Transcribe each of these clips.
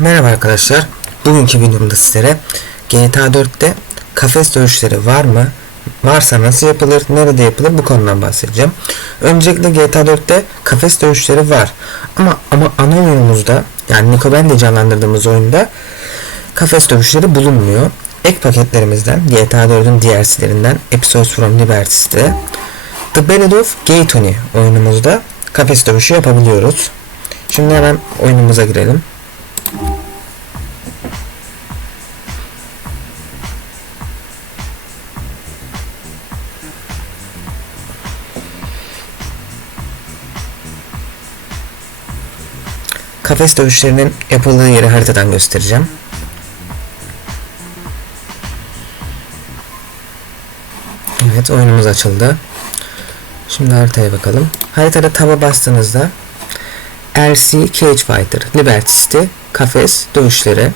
Merhaba arkadaşlar. Bugünkü videomda sizlere GTA 4'te kafes dövüşleri var mı? Varsa nasıl yapılır? Nerede yapılır? Bu konudan bahsedeceğim. Öncelikle GTA 4'te kafes dövüşleri var. Ama ama ana oyunumuzda yani Nico Bendy canlandırdığımız oyunda kafes dövüşleri bulunmuyor. Ek paketlerimizden GTA 4'ün DLC'lerinden Episodes from Liberty'de The Ballad of Gay Tony oyunumuzda kafes dövüşü yapabiliyoruz. Şimdi hemen oyunumuza girelim. Kafes dövüşlerinin yapıldığı yeri haritadan göstereceğim. Evet oyunumuz açıldı. Şimdi haritaya bakalım. Haritada taba bastığınızda RC Cage Fighter, Liberty City, kafes dövüşleri.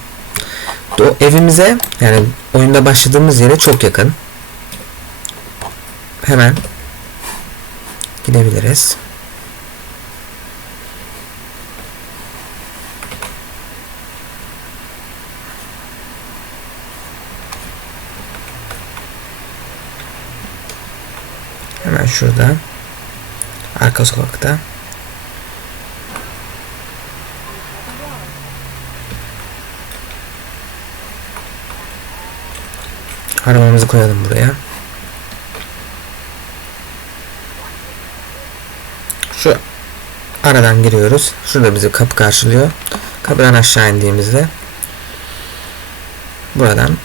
Do evimize yani oyunda başladığımız yere çok yakın. Hemen gidebiliriz. Hemen şurada. Arka sokakta. Arabamızı koyalım buraya. Şu aradan giriyoruz. Şurada bizi kapı karşılıyor. Kapıdan aşağı indiğimizde buradan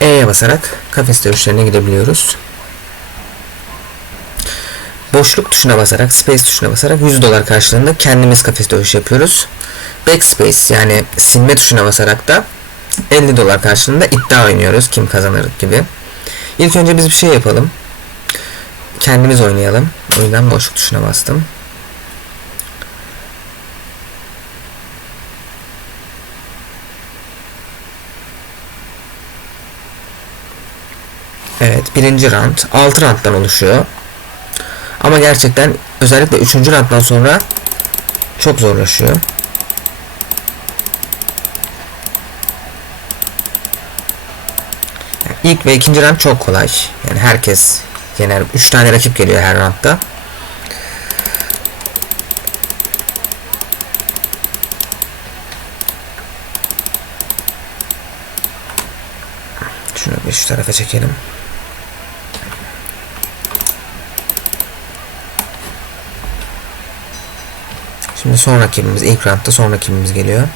E'ye basarak kafes dövüşlerine gidebiliyoruz. Boşluk tuşuna basarak, space tuşuna basarak 100 dolar karşılığında kendimiz kafes dövüşü yapıyoruz. Backspace yani silme tuşuna basarak da 50 dolar karşılığında iddia oynuyoruz. Kim kazanır gibi. İlk önce biz bir şey yapalım. Kendimiz oynayalım. O yüzden boşluk tuşuna bastım. Evet birinci round 6 rounddan oluşuyor. Ama gerçekten özellikle 3. rounddan sonra çok zorlaşıyor. Yani ilk ve ikinci round çok kolay. Yani herkes yener. 3 tane rakip geliyor her roundda. Şunu bir şu tarafa çekelim. Şimdi son rakibimiz ilk roundda son rakibimiz geliyor.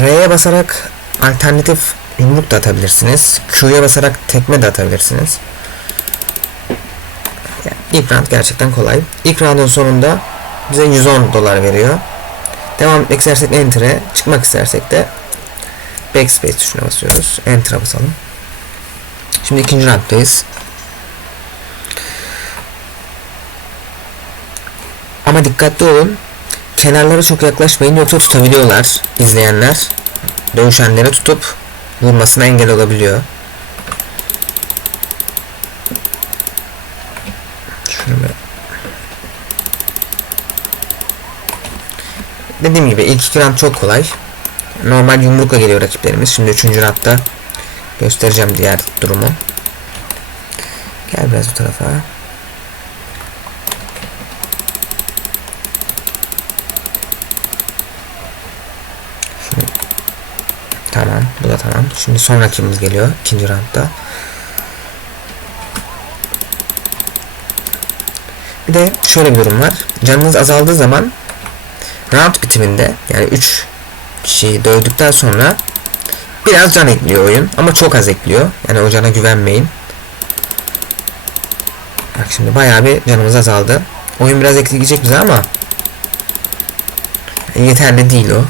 R'ye basarak alternatif yumruk da atabilirsiniz. Q'ya basarak tekme de atabilirsiniz. Yani ilk round gerçekten kolay. İlk roundun sonunda bize 110 dolar veriyor. Devam etmek istersek Enter'e, çıkmak istersek de Backspace tuşuna basıyoruz. Enter'a basalım. Şimdi ikinci rounddayız. Ama dikkatli olun. Kenarlara çok yaklaşmayın yoksa tutabiliyorlar izleyenler. Dövüşenleri tutup vurmasına engel olabiliyor. Bir... Dediğim gibi ilk iki round çok kolay. Normal yumrukla geliyor rakiplerimiz. Şimdi üçüncü roundda göstereceğim diğer durumu. Gel biraz bu tarafa. Tamam. Bu da tamam. Şimdi son rakibimiz geliyor. ikinci roundda. Bir de şöyle bir durum var. Canınız azaldığı zaman round bitiminde yani 3 kişiyi dövdükten sonra biraz can ekliyor oyun. Ama çok az ekliyor. Yani o cana güvenmeyin. Bak şimdi bayağı bir canımız azaldı. Oyun biraz ekleyecek bize ama yeterli değil o.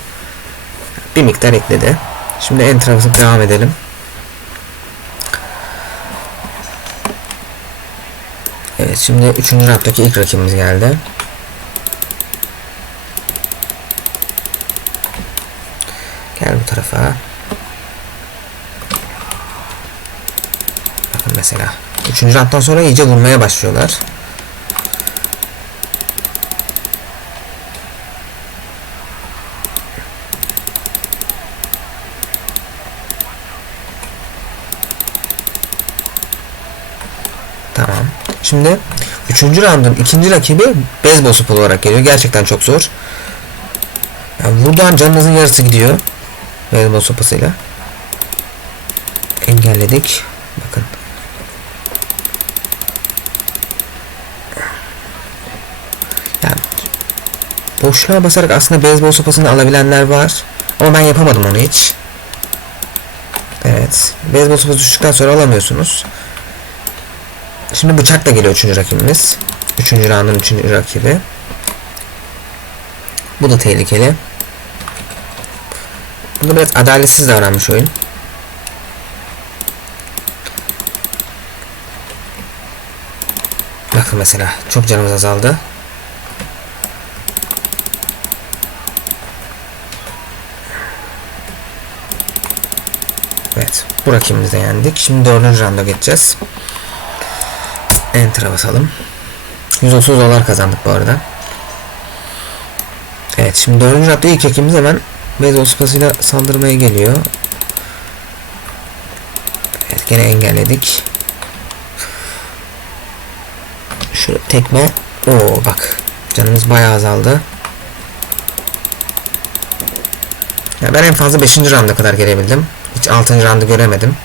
Bir miktar ekledi. Şimdi enter'a basıp devam edelim. Evet şimdi 3. rounddaki ilk rakibimiz geldi. Gel bu tarafa. Bakın mesela. 3. rounddan sonra iyice vurmaya başlıyorlar. Şimdi 3. roundun ikinci rakibi beyzbol sopalı olarak geliyor. Gerçekten çok zor. Yani buradan canınızın yarısı gidiyor. Beyzbol sopasıyla. Engelledik. Bakın. Yani boşluğa basarak aslında beyzbol sopasını alabilenler var. Ama ben yapamadım onu hiç. Evet. Beyzbol sopası düştükten sonra alamıyorsunuz. Şimdi bıçakla geliyor üçüncü rakibimiz. Üçüncü roundun üçüncü rakibi. Bu da tehlikeli. Burada biraz adaletsiz davranmış oyun. Bakın mesela çok canımız azaldı. Evet. Bu rakibimizi yendik. Şimdi dördüncü rounda geçeceğiz. Enter'a basalım. 130 dolar kazandık bu arada. Evet şimdi dördüncü roundda ilk rakibimiz hemen beyzbol sopasıyla saldırmaya geliyor. Evet gene engelledik. Şu tekme. Oo bak. Canımız bayağı azaldı. Ya ben en fazla 5. rounda kadar gelebildim. Hiç 6. roundu göremedim.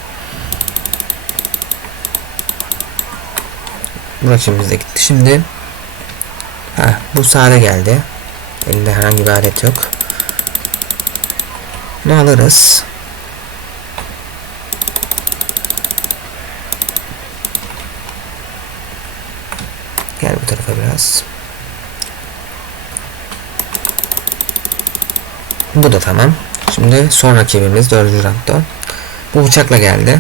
Rakibimiz de gitti. Şimdi ha bu sade geldi. Elinde herhangi bir alet yok. Ne alırız? Gel bu tarafa biraz. Bu da tamam. Şimdi son rakibimiz 4. roundda. Bu bıçakla geldi.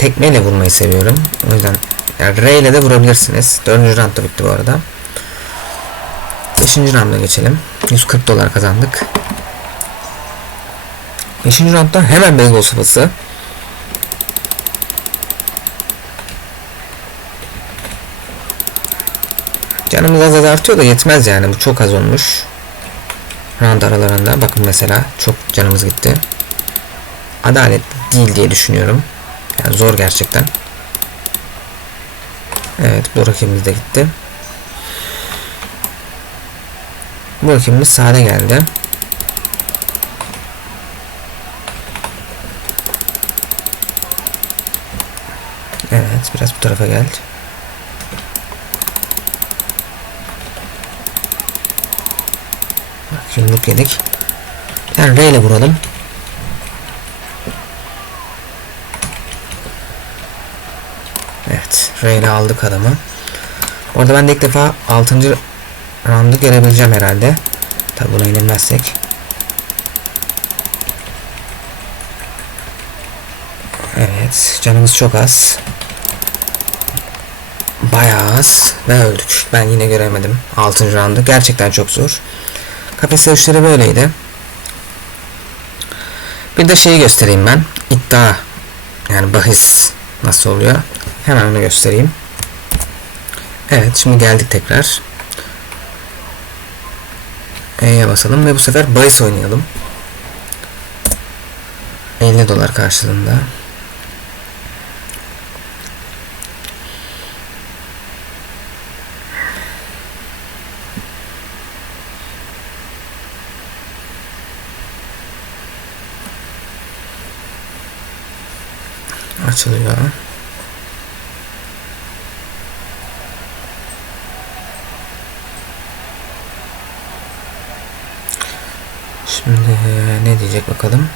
Tekmeyle vurmayı seviyorum. O yüzden yani R ile de vurabilirsiniz. 4. round bitti bu arada. 5. rounda geçelim. 140 dolar kazandık. 5. roundda hemen beyzbol sopası. Canımız az az artıyor da yetmez yani. Bu çok az olmuş. Round aralarında. Bakın mesela çok canımız gitti. Adalet değil diye düşünüyorum. Yani zor gerçekten. Evet bu rakibimiz de gitti. Bu rakibimiz sade geldi. Evet biraz bu tarafa gel. Bak yumruk yedik. Yani R ile vuralım. Evet. R aldık adamı. Orada ben de ilk defa 6. roundu görebileceğim herhalde. Tabi buna inilmezsek. Evet. Canımız çok az. Bayağı az. Ve öldük. Ben yine göremedim. 6. roundu. Gerçekten çok zor. Kafes dövüşleri böyleydi. Bir de şeyi göstereyim ben. İddia. Yani bahis nasıl oluyor? Hemen onu göstereyim. Evet şimdi geldik tekrar. E'ye basalım ve bu sefer bahis oynayalım. 50 dolar karşılığında. Açılıyor. Şimdi ne diyecek bakalım.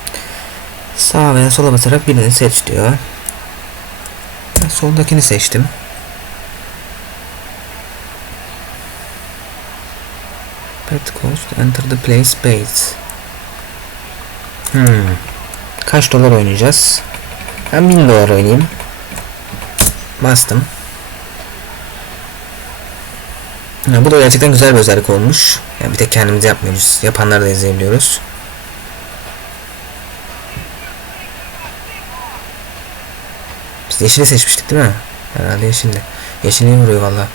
Sağ veya sola basarak birini seç diyor. Ben soldakini seçtim. Pet cost enter the play space. Hmm. Kaç dolar oynayacağız? Ben 1000 dolar oynayayım. Bastım. Ya, bu da gerçekten güzel bir özellik olmuş. Yani bir tek kendimiz yapmıyoruz. Yapanları da izleyebiliyoruz. Biz yeşili seçmiştik değil mi? Herhalde yeşilli. Yeşilli vuruyor valla.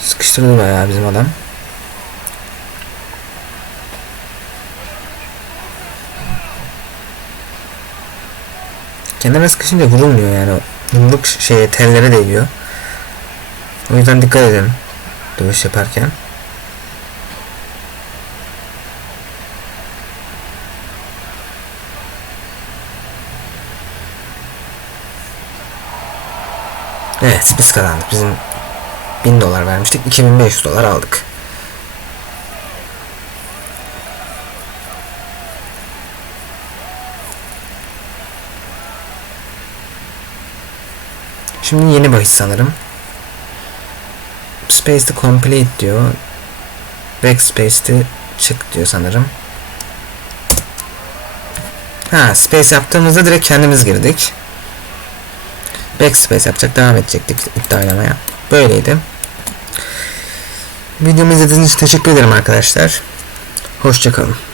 Sıkıştırdı bayağı bizim adam. Kendine sıkışınca vurulmuyor yani. Yumruk şeye tellere değiyor. O yüzden dikkat edin dövüş yaparken. Evet biz kazandık. Bizim 1000 dolar vermiştik. 2500 dolar aldık. Şimdi yeni bahis sanırım. Space to complete diyor. Backspace to çık diyor sanırım. Ha space yaptığımızda direkt kendimiz girdik. Backspace yapacak devam edecektik iddialamaya. Böyleydi. Videomu izlediğiniz için teşekkür ederim arkadaşlar. Hoşçakalın.